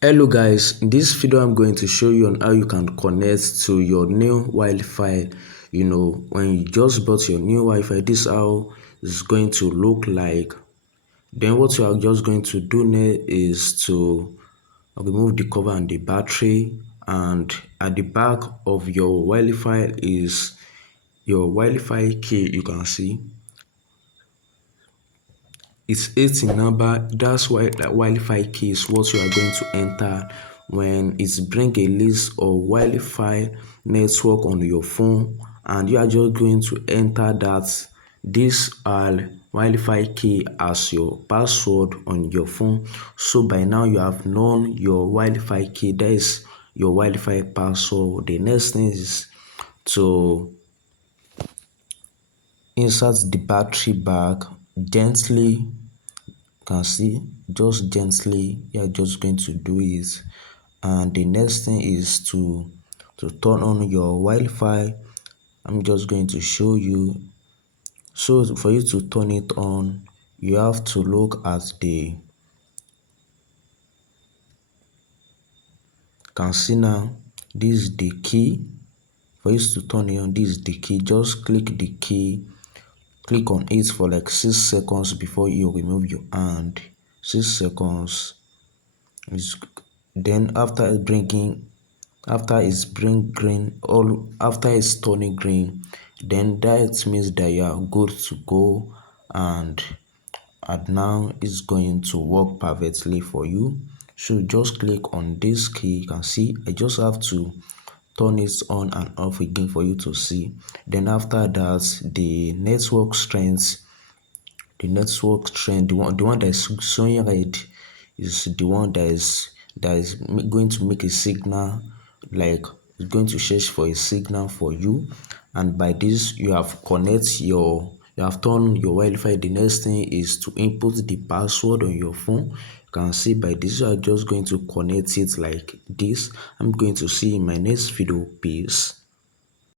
Hello guys, in this video I'm going to show you on how you can connect to your new Wi-Fi. When you just bought your new Wi-Fi, this is how it's going to look like. Then what you are just going to do now is to remove the cover and the battery, and at the back of your Wi-Fi is your Wi-Fi key. You can see it's 8 in number. That's why that Wi-Fi key is what you are going to enter when it's bring a list of Wi-Fi network on your phone, and you are just going to enter that this Wi-Fi key as your password on your phone. So by now you have known your Wi-Fi key, that is your Wi-Fi password. The next thing is to insert the battery back gently. Can see, just gently you're just going to do it. And the next thing is to turn on your Wi-Fi. I'm just going to show you. So for you to turn it on, you have to look at the, can see now, this is the key. For you to turn it on, this is the key. Just click the key, click on it for like 6 seconds before you remove your hand. 6 seconds. Then after it's bring green, or after it's turning green, then that means that you are good to go, and now it's going to work perfectly for you. So just click on this key. You can see I just have to turn it on and off again for you to see. Then after that, the one that is showing red is the one that is going to make a signal, like it's going to search for a signal for you. And by this you have turned your Wi-Fi. The next thing is to input the password on your phone. You can see by this you are just going to connect it like this. I'm going to see in my next video. Peace.